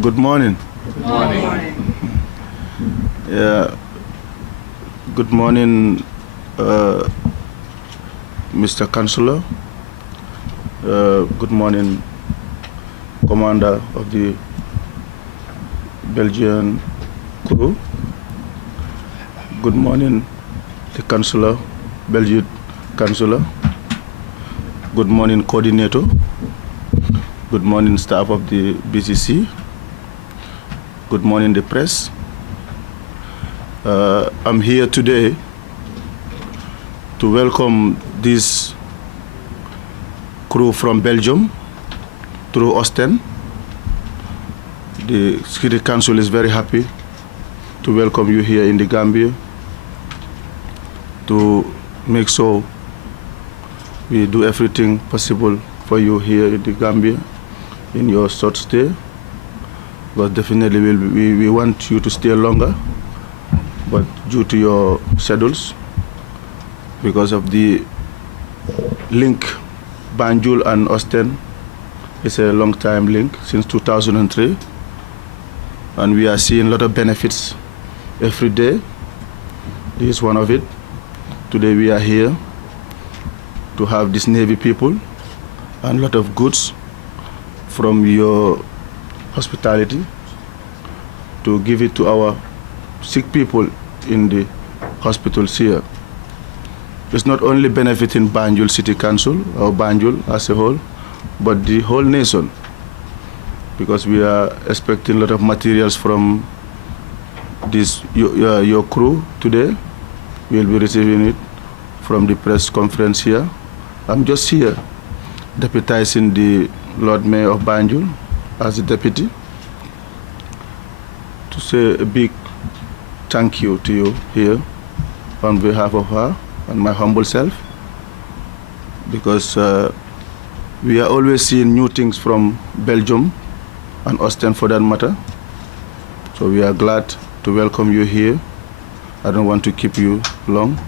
Good morning. Good morning. Yeah. Good morning, Mr. Councillor. Good morning, Commander of the Belgian crew. Good morning, the Councillor, Belgian Councillor. Good morning, Coordinator. Good morning, staff of the BCC. Good morning, the press. I'm here today to welcome this crew from Belgium through Ostend. The Security Council is very happy to welcome you here in the Gambia, to make sure we do everything possible for you here in the Gambia in your short stay. But definitely we want you to stay longer, but due to your schedules, because of the link, Banjul and Ostend is a long time link since 2003, and we are seeing a lot of benefits every day. This is one of it. Today we are here to have these Navy people and a lot of goods from your hospitality to give it to our sick people in the hospitals here. It's not only benefiting Banjul City Council or Banjul as a whole, but the whole nation, because we are expecting a lot of materials from this your crew today. We'll be receiving it from the press conference here. I'm just here deputizing the Lord Mayor of Banjul as the deputy to say a big thank you to you here on behalf of her and my humble self, because we are always seeing new things from Belgium and Ostend for that matter. So we are glad to welcome you here. I don't want to keep you long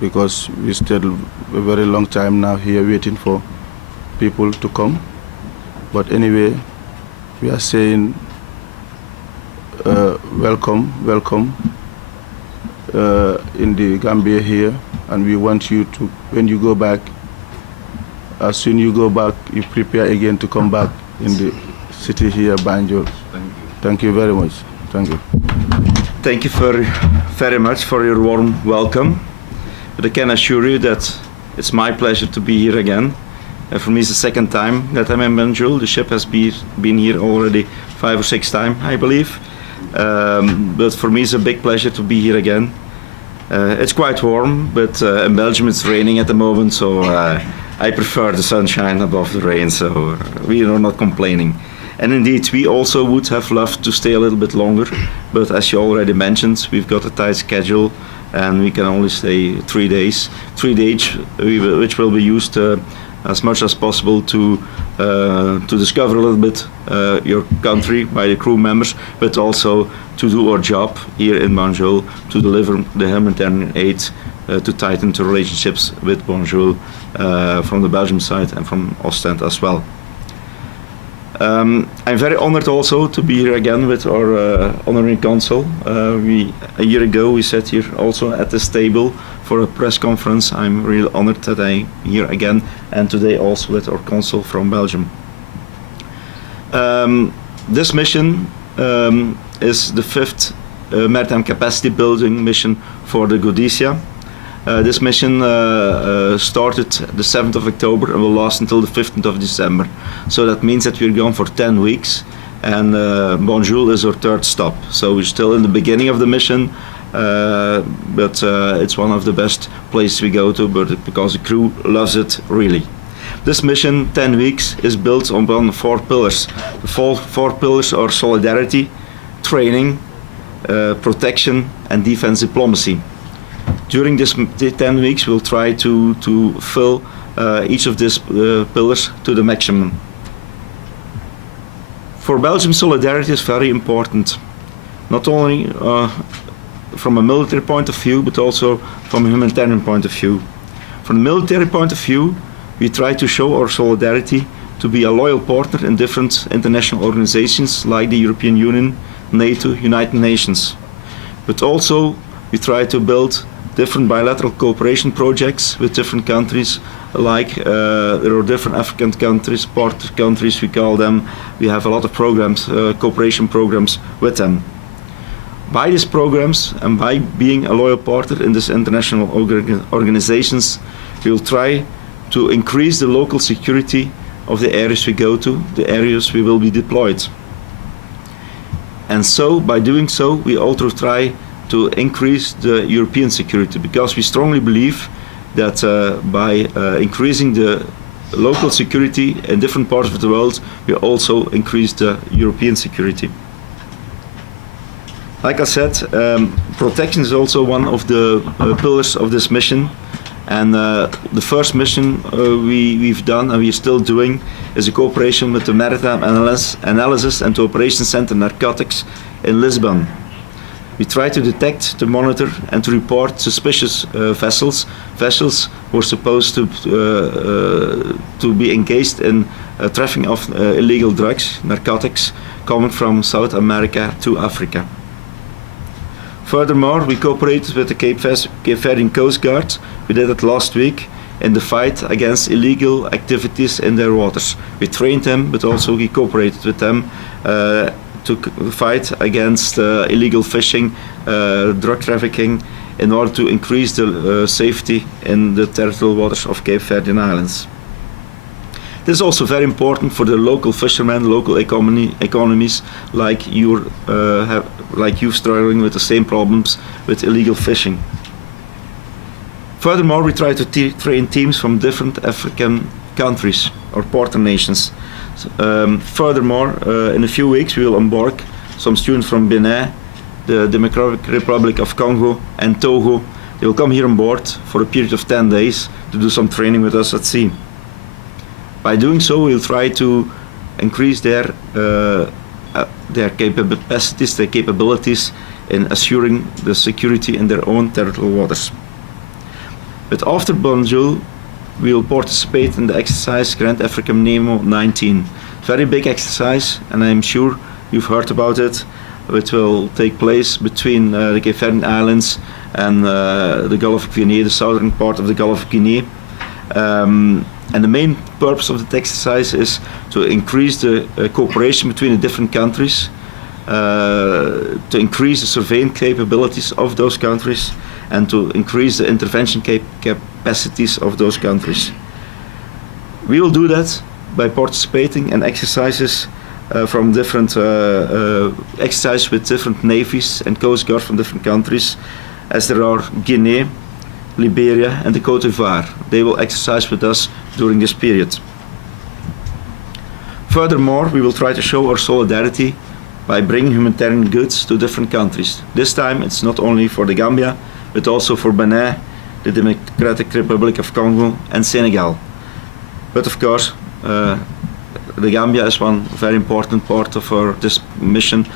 because we stayed a very long time now here waiting for people to come. But anyway, we are saying welcome in the Gambia here, and we want you to, when you go back, as soon you go back, you prepare again to come back in the city here, Banjul. Thank you. Thank you very much. Thank you. Thank you very much for your warm welcome. But I can assure you that it's my pleasure to be here again. For me, it's the second time that I'm in Banjul. The ship has been here already 5 or 6 times, I believe. But for me, it's a big pleasure to be here again. It's quite warm, but in Belgium it's raining at the moment, so I prefer the sunshine above the rain, so we are not complaining. And indeed, we also would have loved to stay a little bit longer, but as you already mentioned, we've got a tight schedule and we can only stay 3 days. 3 days which will be used as much as possible to discover a little bit your country by the crew members, but also to do our job here in Banjul to deliver the humanitarian aid to tighten the relationships with Banjul from the Belgium side and from Ostend as well. I'm very honored also to be here again with our honorary consul. A year ago we sat here also at this table for a press conference. I'm really honored that I'm here again, and today also with our consul from Belgium. This mission is the 5th maritime capacity building mission for the Godesia. This mission started the 7th of October and will last until the 15th of December. So that means that we're gone for 10 weeks, and Banjul is our 3rd stop. So we're still in the beginning of the mission, but it's one of the best places we go to, because the crew loves it really. This mission, 10 weeks, is built on 4 pillars. The 4 pillars are solidarity, training, protection, and defense diplomacy. During this 10 weeks, we'll try to fill each of these pillars to the maximum. For Belgium, solidarity is very important, not only from a military point of view, but also from a humanitarian point of view. From the military point of view, we try to show our solidarity to be a loyal partner in different international organizations like the European Union, NATO, United Nations. But also we try to build different bilateral cooperation projects with different countries, like there are different African countries, partner countries we call them. We have a lot of programs, cooperation programs with them. By these programs and by being a loyal partner in these international organizations, we will try to increase the local security of the areas we go to, the areas we will be deployed. And so, by doing so, we also try to increase the European security, because we strongly believe that by increasing the local security in different parts of the world, we also increase the European security. Like I said, protection is also one of the pillars of this mission. And the first mission we've done and we're still doing is a cooperation with the Maritime Analysis and Operations Center Narcotics in Lisbon. We try to detect, to monitor and to report suspicious vessels who are supposed to be engaged in trafficking of illegal drugs, narcotics, coming from South America to Africa. Furthermore, we cooperated with the Cape Verdean Coast Guard. We did it last week in the fight against illegal activities in their waters. We trained them, but also we cooperated with them to fight against illegal fishing, drug trafficking, in order to increase the safety in the territorial waters of Cape Verdean Islands. This is also very important for the local fishermen, local economies, like you struggling with the same problems with illegal fishing. Furthermore, we try to train teams from different African countries or partner nations. Furthermore, in a few weeks we will embark some students from Benin, the Democratic Republic of Congo and Togo. They will come here on board for a period of 10 days to do some training with us at sea. By doing so, we'll try to increase their capacities, their capabilities in assuring the security in their own territorial waters. But after Banjul, we will participate in the exercise Grand African Nemo 19. Very big exercise, and I'm sure you've heard about it. It will take place between the Cape Verdean Islands and the Gulf of Guinea, the southern part of the Gulf of Guinea. And the main purpose of the exercise is to increase the cooperation between the different countries, to increase the surveillance capabilities of those countries, and to increase the intervention capacities of those countries. We will do that by participating in exercises from different exercises with different navies and coast guards from different countries, as there are Guinea, Liberia and the Côte d'Ivoire. They will exercise with us during this period. Furthermore, we will try to show our solidarity by bringing humanitarian goods to different countries. This time it's not only for the Gambia, but also for Benin, the Democratic Republic of Congo and Senegal. But of course, the Gambia is one very important part of this mission,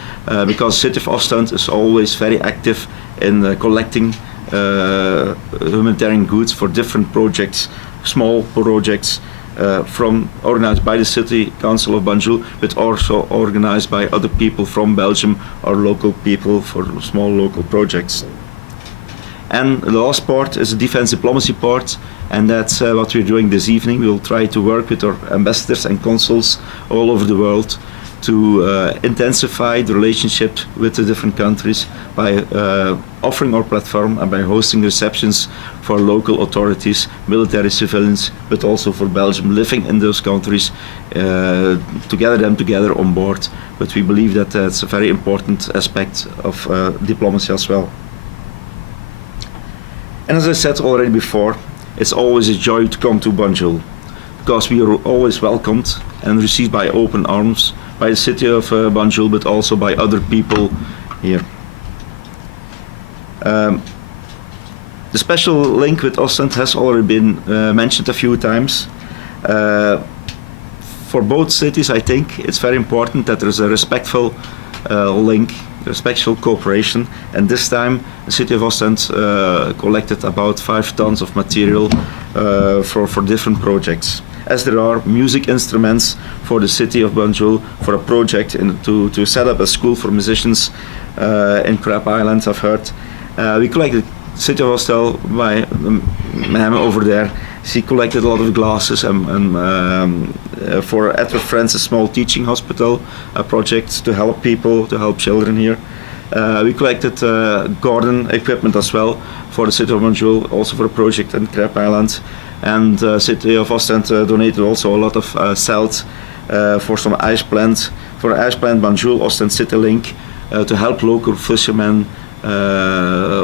because the city of Ostend is always very active in collecting humanitarian goods for different projects, small projects organized by the City Council of Banjul, but also organized by other people from Belgium or local people for small local projects. And the last part is the defense diplomacy part, and that's what we're doing this evening. We will try to work with our ambassadors and consuls all over the world to intensify the relationship with the different countries by offering our platform and by hosting receptions for local authorities, military, civilians, but also for Belgium living in those countries, to gather them together on board. But we believe that that's a very important aspect of diplomacy as well. And as I said already before, it's always a joy to come to Banjul, because we are always welcomed and received by open arms by the city of Banjul, but also by other people here. The special link with Ostend has already been mentioned a few times. For both cities, I think it's very important that there's a respectful link, respectful cooperation, and this time the city of Ostend collected about 5 tons of material for different projects. as there are music instruments for the city of Banjul for a project to set up a school for musicians in Crab Island, I've heard. We collected City of Hostel by ma'am over there. She collected a lot of glasses and for Edward Francis Small Teaching Hospital, a project to help people, to help children here. We collected garden equipment as well for the City of Banjul, also for a project in Crab Island. And City of Ostend donated also a lot of salt for some ice plant, for ice plant Banjul Ostend City Link to help local fishermen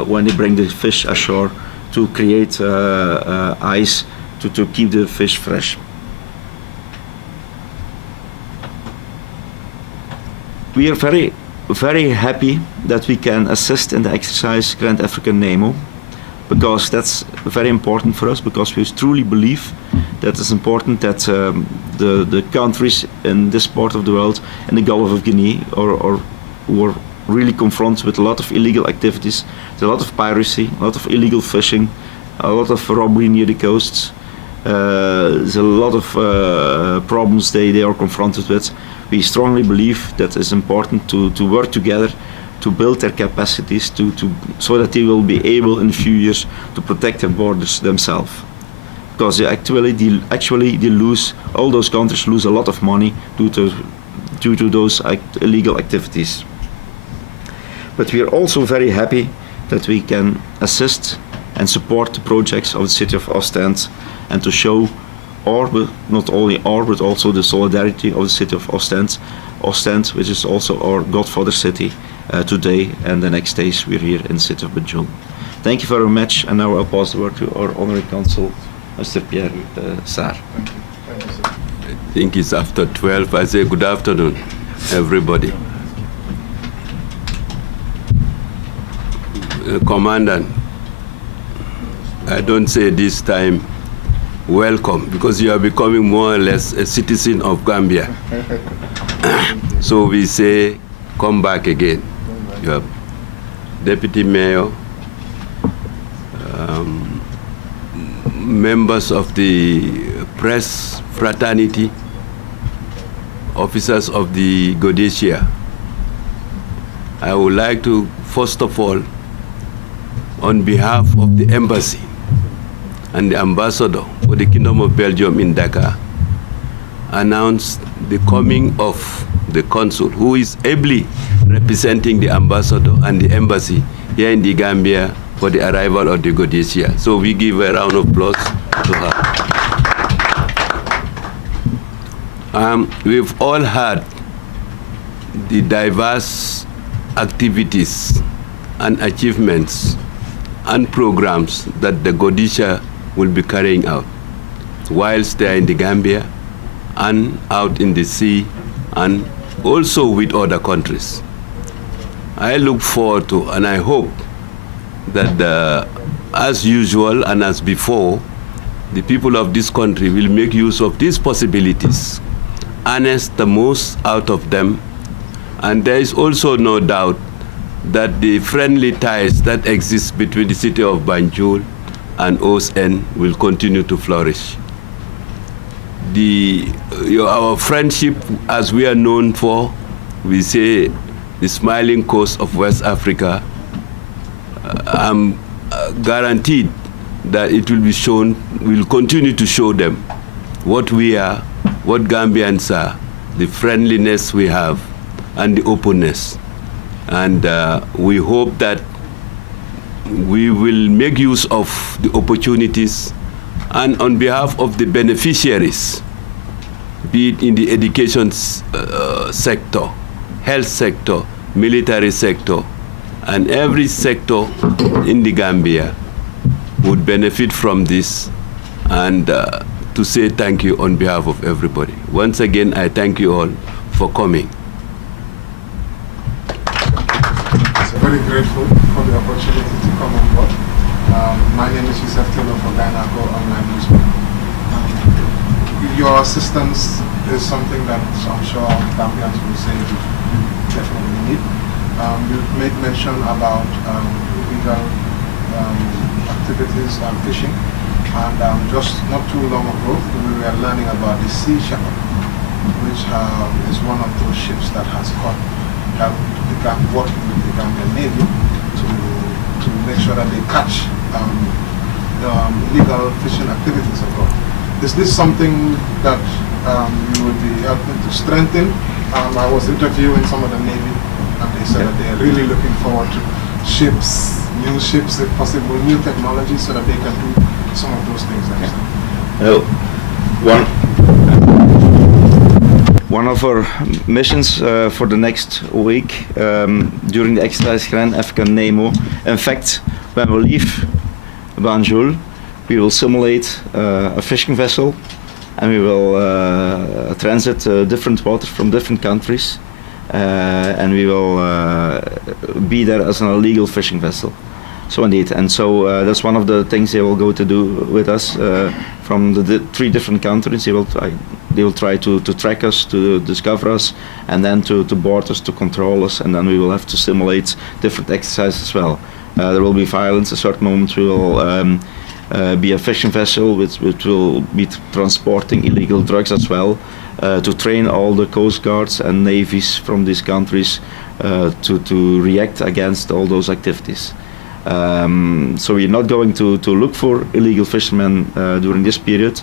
when they bring the fish ashore to create ice to keep the fish fresh. We are very happy that we can assist in the exercise Grand African Nemo, because that's very important for us, because we truly believe that it's important that the countries in this part of the world, in the Gulf of Guinea, or who are really confronted with a lot of illegal activities, a lot of piracy, a lot of illegal fishing, a lot of robbery near the coasts. There's a lot of problems they are confronted with. We strongly believe that it's important to work together to build their capacities so that they will be able in a few years to protect their borders themselves. Because they lose, all those countries lose a lot of money due to those illegal activities. But we are also very happy that we can assist and support the projects of the City of Ostend and to show not only but also the solidarity of the City of Ostend, which is also our godfather city today, and the next days we're here in the City of Banjul. Thank you very much, and now I'll pass the word to our Honorary Consul, Mr. Pierre Sarr. Thank you. Thank you, sir. I think it's after 12. I say good afternoon, everybody. Commandant, I don't say this time welcome, because you are becoming more or less a citizen of Gambia. So we say come back again. You have Deputy Mayor, members of the press fraternity, officers of the Godetia. I would like to, first of all, on behalf of the embassy and the ambassador for the Kingdom of Belgium in Dakar, announce the coming of the consul, who is ably representing the ambassador and the embassy here in the Gambia for the arrival of the Godetia. So we give a round of applause to her. We've all had the diverse activities and achievements and programs that the Godetia will be carrying out whilst they are in the Gambia and out in the sea and also with other countries. I look forward to, and I hope that as usual and as before, the people of this country will make use of these possibilities, harness the most out of them, and there is also no doubt that the friendly ties that exist between the City of Banjul and OSN will continue to flourish. Our friendship, as we are known for, we say the smiling coast of West Africa, I'm guaranteed that it will be shown, we'll continue to show them what we are, what Gambians are, the friendliness we have, and the openness. And we hope that we will make use of the opportunities, and on behalf of the beneficiaries, be it in the education sector, health sector, military sector, and every sector in the Gambia would benefit from this, and to say thank you on behalf of everybody. Once again, I thank you all for coming. Very grateful for the opportunity to come on board. My name is Yusuf Taylor from Dynako Online Newspaper. Your assistance is something that I'm sure Gambians will say we definitely need. You made mention about illegal activities and fishing. And just not too long ago, we were learning about the Sea Shepherd, which is one of those ships that has working with the Gambian Navy to make sure that they catch illegal fishing activities abroad. Is this something that you would be helping to strengthen? I was interviewing some of the Navy, and they said that they are really looking forward to new ships, if possible, new technology, so that they can do some of those things. One of our missions for the next week during the exercise Grand African Nemo, in fact, when we leave Banjul, we will simulate a fishing vessel, and we will transit different waters from different countries, and we will be there as an illegal fishing vessel. So indeed, and so that's one of the things they will go to do with us from the three different countries. They will try to track us, to discover us, and then to board us, to control us, and then we will have to simulate different exercises as well. There will be violence. At a certain moment, we will be a fishing vessel which will be transporting illegal drugs as well, to train all the coast guards and navies from these countries to react against all those activities. So we're not going to look for illegal fishermen during this period.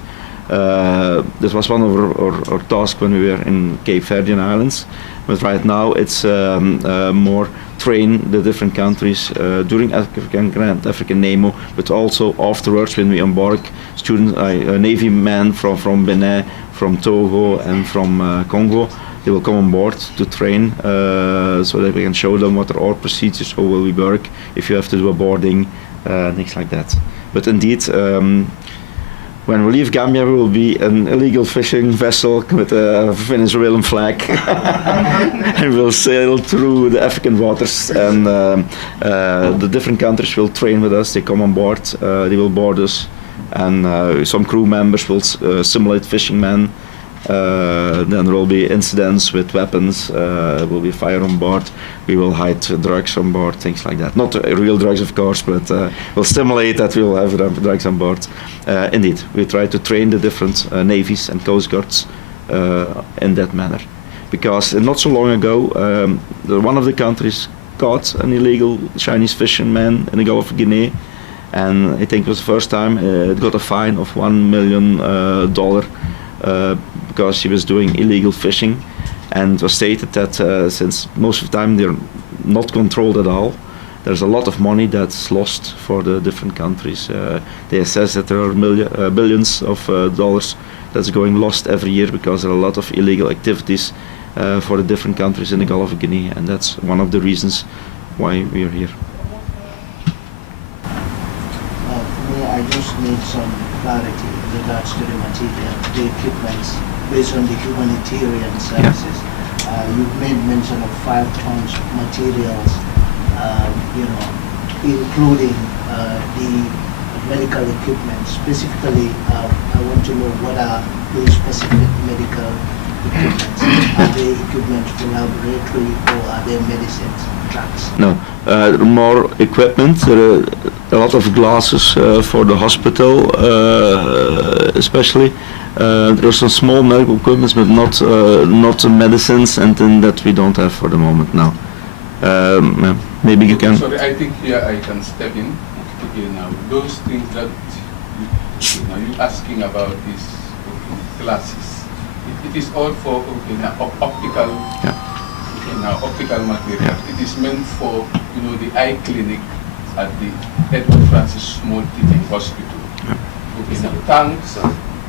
This was one of our tasks when we were in Cape Verdean Islands, but right now it's more train the different countries during Grand African Nemo, but also afterwards when we embark students, Navy men from Benin, from Togo and from Congo. They will come on board to train so that we can show them what are our procedures, how will we work, if you have to do a boarding, things like that. But indeed, when we leave Gambia, we will be an illegal fishing vessel with a Venezuelan flag. And we'll sail through the African waters, and the different countries will train with us. They come on board, they will board us, and some crew members will simulate fishing men. Then there will be incidents with weapons, will be fire on board, we will hide drugs on board, things like that. Not real drugs, of course, but we'll stimulate that we will have drugs on board. Indeed, we try to train the different navies and coast guards in that manner. Because not so long ago, one of the countries caught an illegal Chinese fisherman in the Gulf of Guinea, and I think it was the first time it got a fine of $1 million because she was doing illegal fishing, and it was stated that since most of the time they're not controlled at all, there's a lot of money that's lost for the different countries. They assess that there are billions of dollars that's going lost every year because there are a lot of illegal activities for the different countries in the Gulf of Guinea, and that's one of the reasons why we are here. For me, I just need some clarity in regards to the material, the equipment, based on the humanitarian services. You've made mention of 5 tons of materials, including the medical equipment. Specifically, I want to know what are those specific medical equipment? Are they equipment for laboratory, or are they medicines, drugs? No, more equipment. There are a lot of glasses for the hospital, especially. There are some small medical equipment, but not medicines, and then that we don't have for the moment now. Maybe you can. Sorry, I think here I can step in. Okay, now those things that you're asking about these glasses, it is all for optical. Yeah. Okay, now optical material. Yeah. It is meant for the eye clinic at the Edward Francis Small Teaching Hospital. Yeah. Okay, now thanks.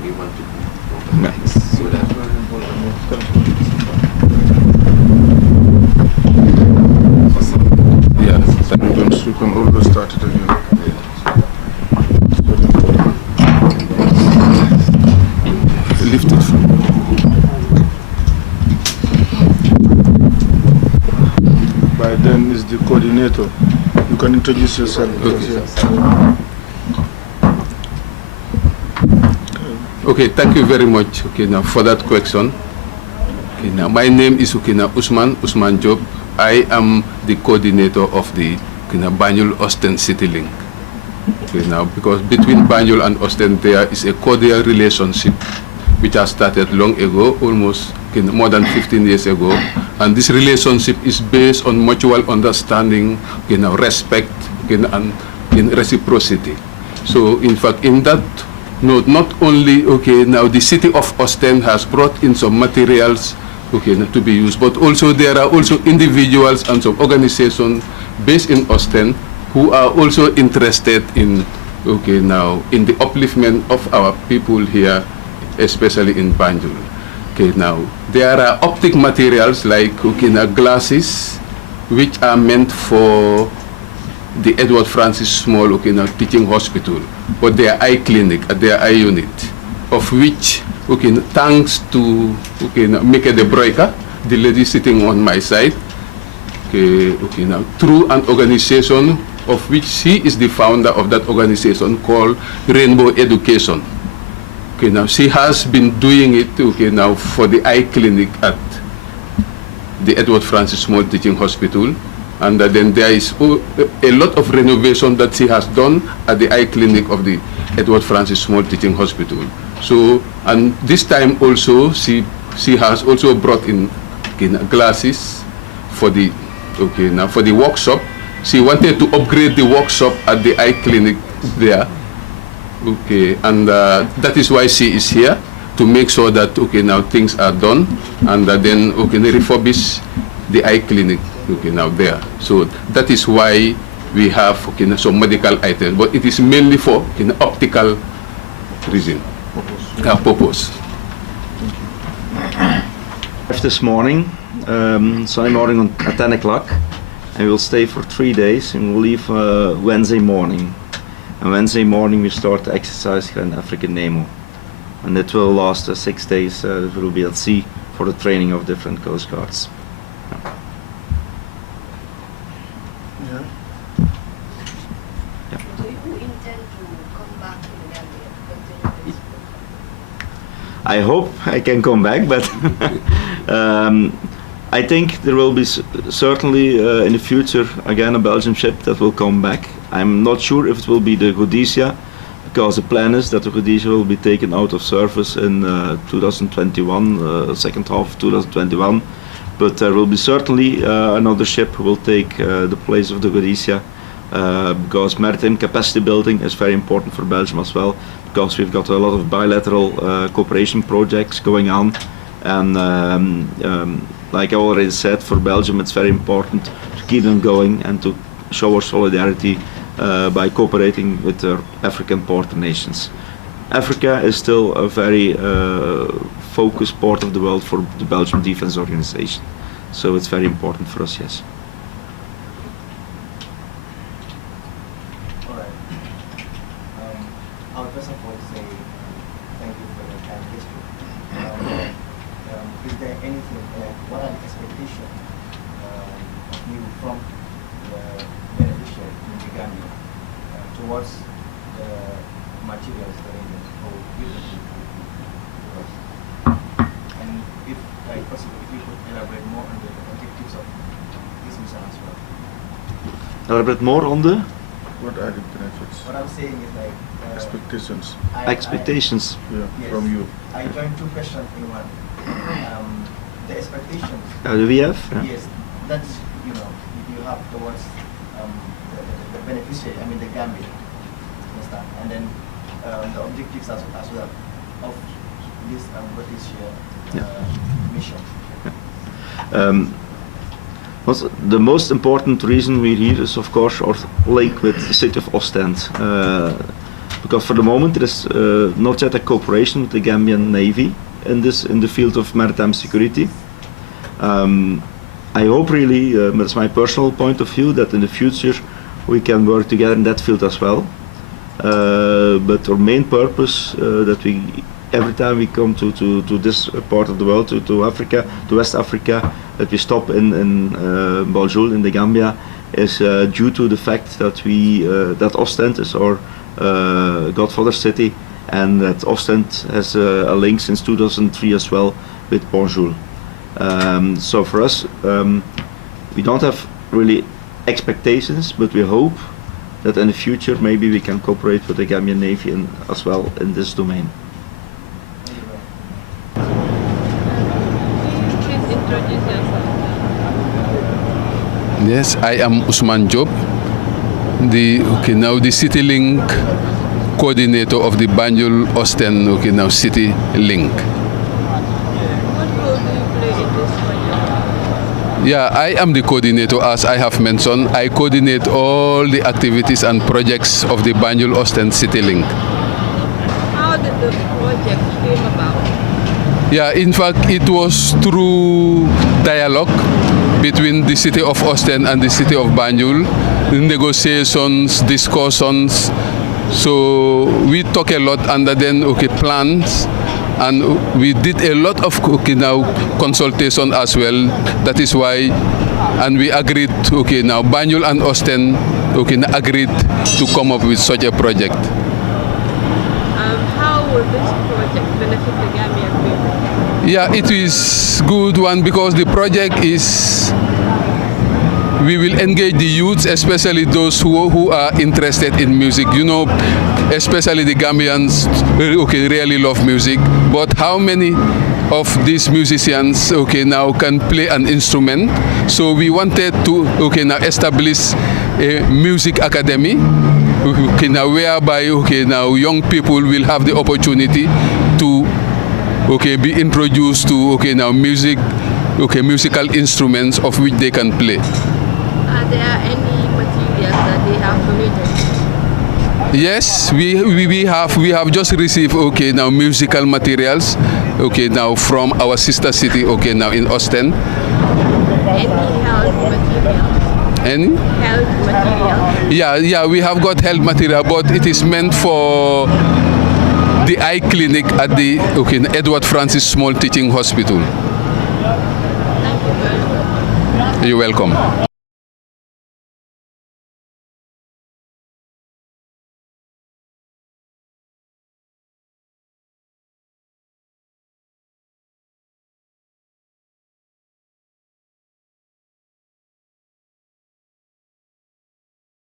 We want to compromise so that You can always start it again. Lift it. By then is the coordinator. You can introduce yourself. Okay, thank you very much. Okay, now for that question. Okay, now my name is Usman Job. I am the coordinator of the Banjul Austin City Link. Okay, now, because between Banjul and Ostend there is a cordial relationship which has started long ago, almost more than 15 years ago, and this relationship is based on mutual understanding, respect, and in reciprocity. So, in fact, in that note, not only now the city of Ostend has brought in some materials to be used, but also there are also individuals and some organizations based in Ostend who are also interested in now in the upliftment of our people here, especially in Banjul. Now there are optic materials like glasses, which are meant for the Edward Francis Small teaching hospital, or their eye clinic, their eye unit, of which thanks to Mike de Broika, the lady sitting on my side, now through an organization of which she is the founder of that organization called Rainbow Education. Now she has been doing it now for the eye clinic at the Edward Francis Small Teaching Hospital, and then there is a lot of renovation that she has done at the eye clinic of the Edward Francis Small Teaching Hospital. So, and this time also she has also brought in glasses for the now for the workshop. She wanted to upgrade the workshop at the eye clinic there. And that is why she is here, to make sure that now things are done, and then refurbish the eye clinic now there. So that is why we have some medical items, but it is mainly for optical reason, purpose. This morning, Sunday morning at 10 o'clock, and we'll stay for 3 days, and we'll leave Wednesday morning. And Wednesday morning we start the exercise here in African Nemo, and it will last 6 days. It will be at sea for the training of different Coast Guards. Yeah. Do you intend to come back to the Gambia to continue this program? I hope I can come back, but I think there will be certainly in the future again a Belgian ship that will come back. I'm not sure if it will be the Rhodesia, because the plan is that the Rhodesia will be taken out of service in 2021, second half of 2021. But there will be certainly another ship who will take the place of the Rhodesia, because maritime capacity building is very important for Belgium as well, because we've got a lot of bilateral cooperation projects going on, and like I already said, for Belgium it's very important to keep them going and to show our solidarity by cooperating with the African partner nations. Africa is still a very focused part of the world for the Belgian Defence Organization, so it's very important for us, yes. All right. I would first of all say thank you for your kind history. Is there anything, what are the expectations of you from the beneficiary in the Gambia towards the materials that are given to us? And if possible, if you could elaborate more on the objectives of this mission as well. Elaborate more on the What are the benefits? What I'm saying is Expectations. expectations. Yeah, Yes. from you. I joined two questions in one. The expectations. Do we have? Yes, that's you have towards the beneficiary. I mean the Gambia, understand? And then the objectives as well of this British mission. The most important reason we're here is, of course, our link with the city of Ostend. Because for the moment there is not yet a cooperation with the Gambian Navy in the field of maritime security. I hope really, that's my personal point of view, that in the future we can work together in that field as well. But our main purpose that we, every time we come to this part of the world, to Africa, to West Africa, that we stop in Banjul in the Gambia, is due to the fact that that Ostend is our godfather city, and that Ostend has a link since 2003 as well with Banjul. So for us, we don't have really expectations, but we hope that in the future maybe we can cooperate with the Gambian Navy as well in this domain. Please introduce yourself. Yes, I am Usman Job, now the City Link coordinator of the Banjul Osten now City Link. What role do you play in this project? Yeah, I am the coordinator, as I have mentioned. I coordinate all the activities and projects of the Banjul Osten City Link. How did the project came about? Yeah, in fact, it was through dialogue between the city of Osten and the city of Banjul, negotiations, discussions. So we talk a lot under then plans, and we did a lot of now consultation as well. That is why, and we agreed now Banjul and Osten agreed to come up with such a project. How will this project benefit the Gambian people? Yeah, it is good one because the project is, we will engage the youths, especially those who are interested in music. You know, especially the Gambians really love music. But how many of these musicians now can play an instrument? So we wanted to now establish a music academy now whereby now young people will have the opportunity to be introduced to now musical instruments of which they can play. Are there any materials that they have donated? Yes, we have just received now musical materials now from our sister city now in Osten. Any health materials? Any? Health materials? Yeah, we have got health material, but it is meant for the eye clinic at the Edward Francis Small Teaching Hospital. Thank you very much. You're welcome.